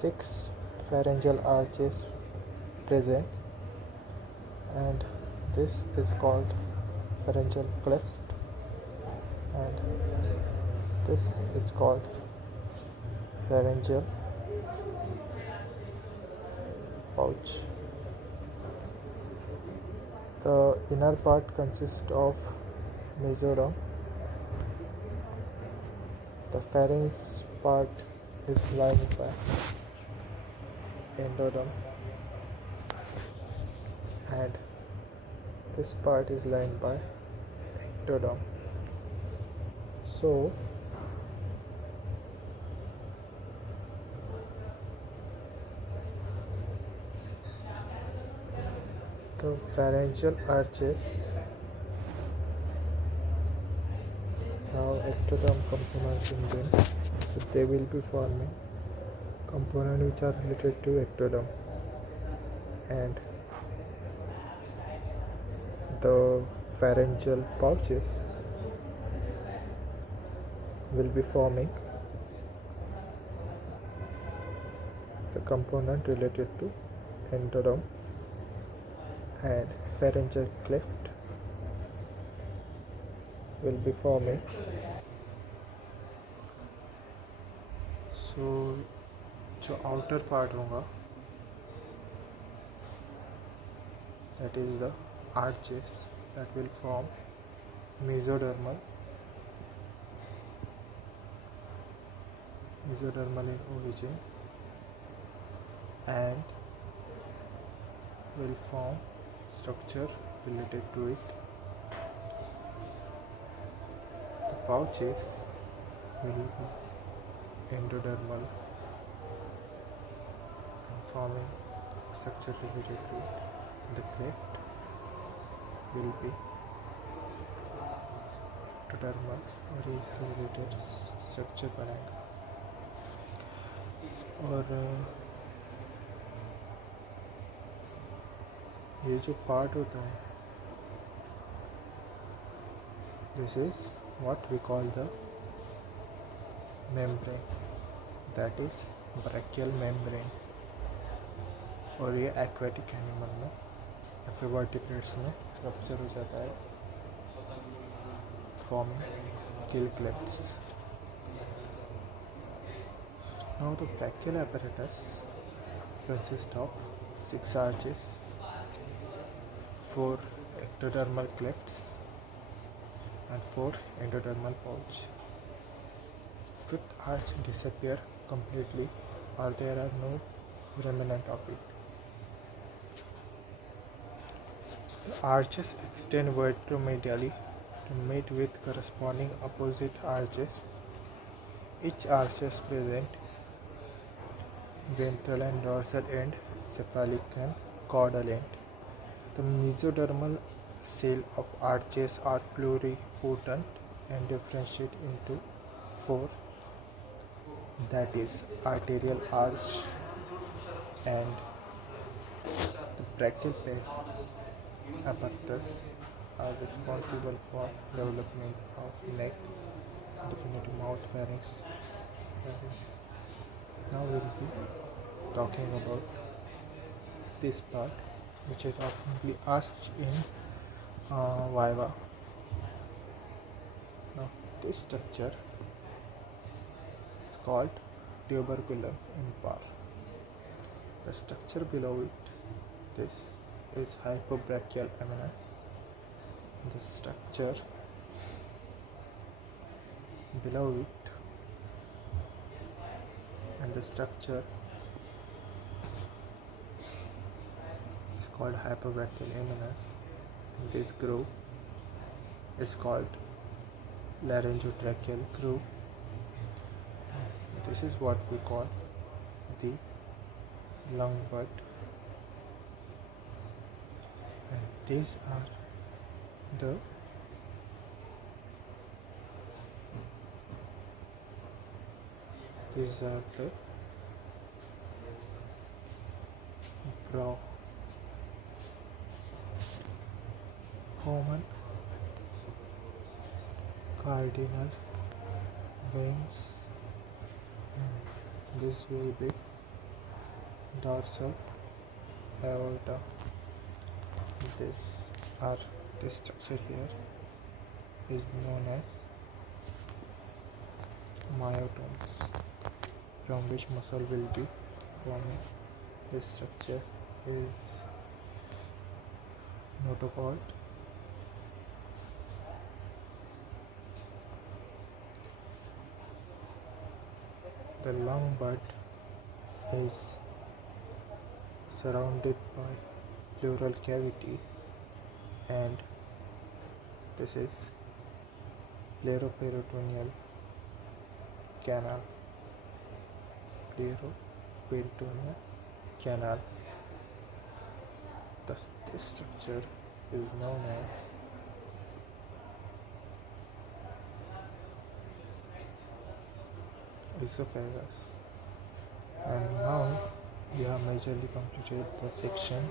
6 pharyngeal arches present, and this is called pharyngeal cleft, and this is called pharyngeal pouch. The inner part consists of mesoderm. The pharynx part is lined by endoderm, and this part is lined by ectoderm. So the pharyngeal arches have ectoderm components in them, so they will be forming components which are related to ectoderm, and the pharyngeal pouches will be forming the component related to endoderm, and pharyngeal cleft will be forming. So जो outer part होगा, that is the arches that will form mesodermal in origin, and will form structure related to it. The pouches will be endodermal and forming structure related to it. The cleft will be ectodermal और इसके related structure बनाएगा. और ये जो part होता है, this is what we call the membrane, that is brachial membrane. और ये aquatic animal में या फिर vertebrates में rupture हो जाता है, forming gill clefts. Now the brachial apparatus consists of 6 arches, 4 ectodermal clefts, and 4 endodermal pouch. Fifth arch disappear completely, or there are no remnant of it. The arches extend ventromedially to meet with corresponding opposite arches. Each arch is present ventral and dorsal end, cephalic and caudal end. The mesodermal cell of arches are pluripotent and differentiate into 4, that is arterial arch, and the brachial apparatus are responsible for development of neck, definitive mouth, pharynx. Now we will be talking about this part, which is often asked in Viva. Now this structure is called tuberculum impar. The structure below it, this is hypobrachial eminence. The structure below it, and the structure is called hypobrachial eminence. This groove is called laryngotracheal groove. This is what we call the lung bud, and these are the brow, common cardinal veins. This will be dorsal aorta. This are this structure here is known as myotomes, from which muscle will be forming. This structure is notochord. The lung bud is surrounded by pleural cavity, and this is pleuroperitoneal canal. Pleuroperitoneal canal. This structure is known as esophagus. And now we have majorly completed the section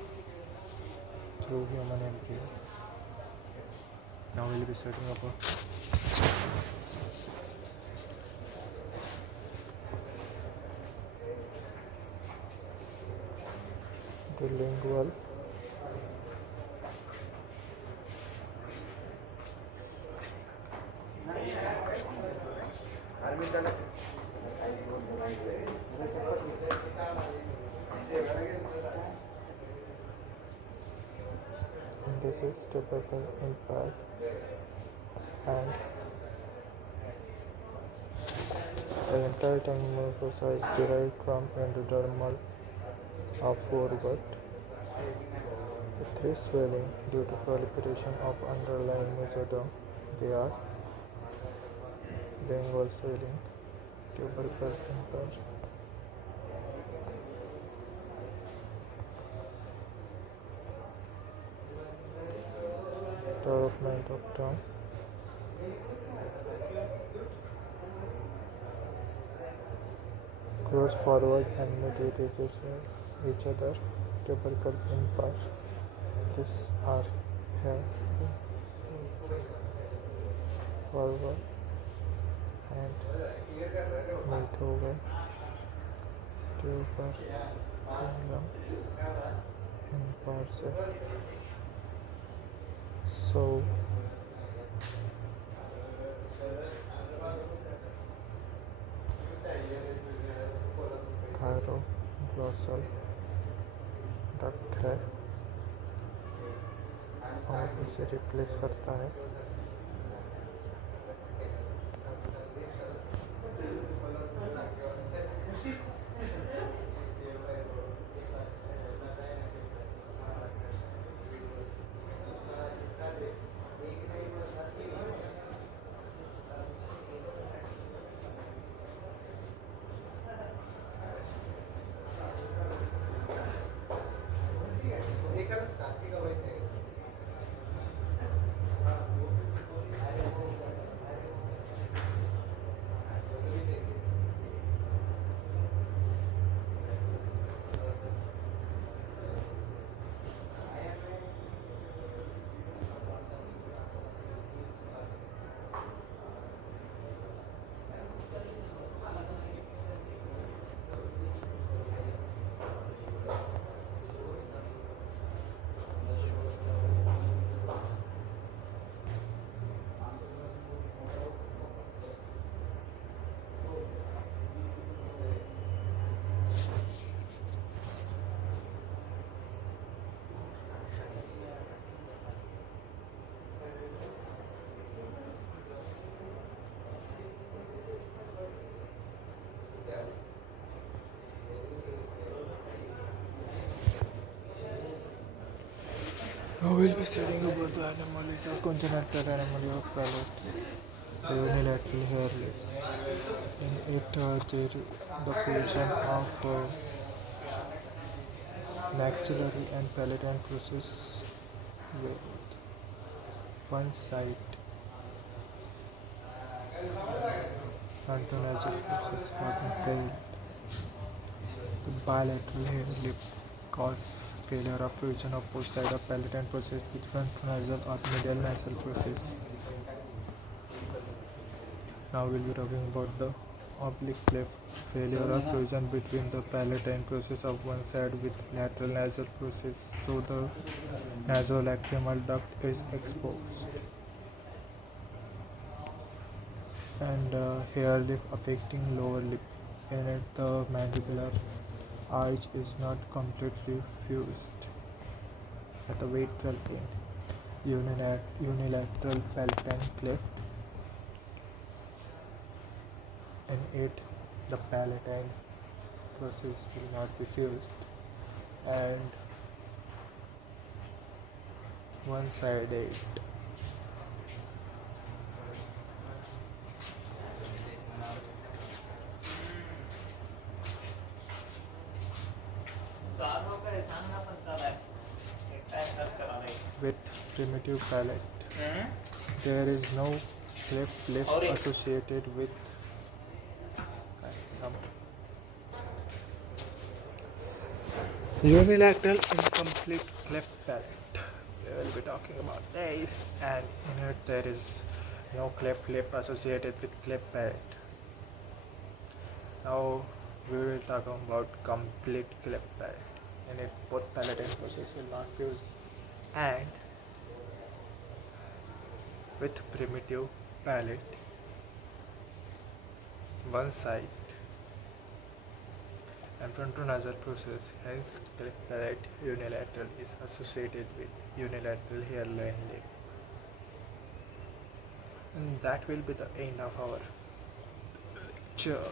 through human embryo. Now we'll be studying about the lingual this is typical impact, and the entire terminal process derived from endodermal of foregut with swelling due to proliferation of underlying mesoderm. They are lingual swelling, tubercle impact, development of tongue, grows forward and meet with each other, tubercle impact. These are here forward and meet over tuberculum impact. So thyroglossal duct है और उसे replace करता है Now we'll be studying about the anomalies of congenital anomaly of palate, the unilateral hair lip. In it, the fusion of maxillary and palatine process with one side frontonasal process having failed. The bilateral hair lip cause failure of fusion of both sides of palatine process with frontonasal or medial nasal process. Now we'll be talking about the oblique cleft, failure or fusion between the palatine process of one side with lateral nasal process, so the nasolacrimal duct is exposed. And hair lip affecting lower lip. In it, the mandibular arch is not completely fused at the ventral end. Unilateral palatine cleft. In it, the palatine process will not be fused, and one-sided. With primitive palate, there is no cleft lip associated with unilateral incomplete cleft palate. We will be talking about this, and in it there is no cleft lip associated with cleft palate. Now we will talk about complete cleft palate. In it, both palate and process will not fuse, and with primitive palate, one side and frontonasal process, hence cleft palate unilateral is associated with unilateral hairline lip. And that will be the end of our lecture.